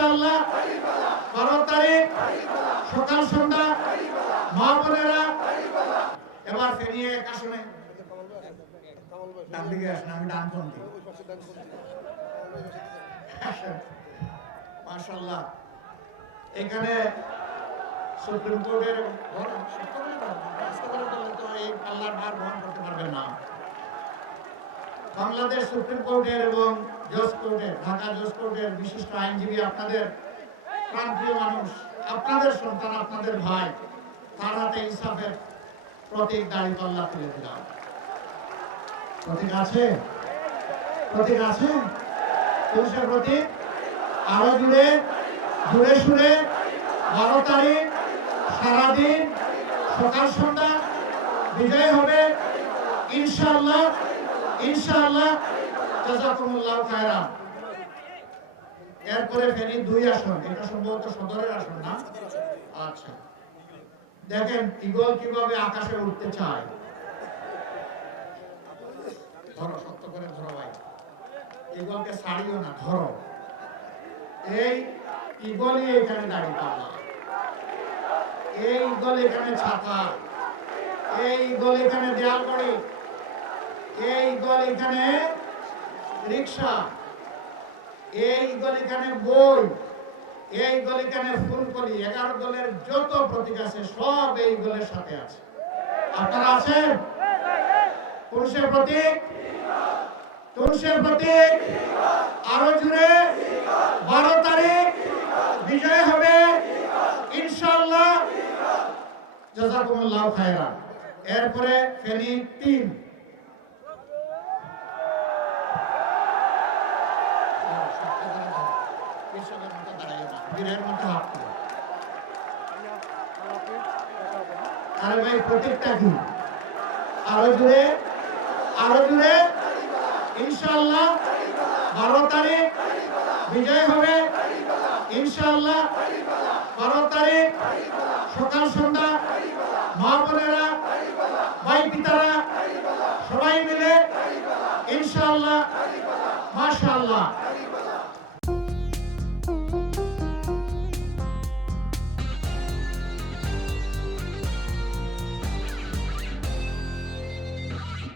ইনশাআল্লাহ। বারো তারিখ, সকাল সন্ধ্যা, মা বোনেরা। এবার ফেরিয়ে এক আসনে। ডান দিকে আসেন, আমি ডানপন্থী মাশাল্লাহ এখানে সুপ্রিম কোর্টের বাংলাদেশ সুপ্রিম কোর্টের এবং জজ কোর্টের, ঢাকা জজ কোর্টের বিশিষ্ট আইনজীবী আপনাদের প্রান্তীয় মানুষ, আপনাদের সন্তান, আপনাদের ভাই, তার হাতে ইনসাফের প্রতীক দাড়ি পাল্লা তুলে দিলাম। প্রতীক আছে? প্রতীক আছে? পুরুষের প্রতীক? আরও জুড়ে জুড়ে সুরে, বারো তারিখ, সারাদিন, সকাল সন্ধ্যা, বিজয় হবে, ইনশাআল্লাহ। ইনশাআল্লাহ, জাজাকুমুল্লাহ খায়রা এরপরে ফেরি দুই আসন, এটা সম্ভবত সদরের আসন না? আচ্ছা। দেখেন ইগল কীভাবে আকাশে উঠতে চায়। ধরো, শক্ত করে ধরো ভাই। ইগলকে ছাড়িও না, ধরো। এই ইগলই এখানে দাঁড়িয়ে পাল্লা এই ইগল এখানে ছাতা। এই ইগল এখানে দেয়াল বাড়ি এই ইগল এখানে রিক্সা, এই ইগল এখানে বই, এই ইগল এখানে ফুলকলি, এগারো দলের যত প্রতীক আছে, সব এই ইগলের সাথে আছে। আপনারা আছেন? পুরুষের প্রতীক? পুরুষের প্রতীক? আরও জুড়ে? বারো তারিখ? বিজয় হবে? ইনশাল্লাহ জাজাকুমুল্লাহ খায়রা এরপরে ফেনী তিন। মতো হাত আরে ভাই, প্রতীকটা কি? আরও জুড়ে আরও জুড়ে ইনশাআল্লাহ বারো তারিখ বিজয় হবে। ইনশাআল্লাহ বারো তারিখ সকাল সন্ধ্যা মা বোনেরা, ভাই পিতারা সবাই মিলে ইনশাআল্লাহ, মাশাআল্লাহ।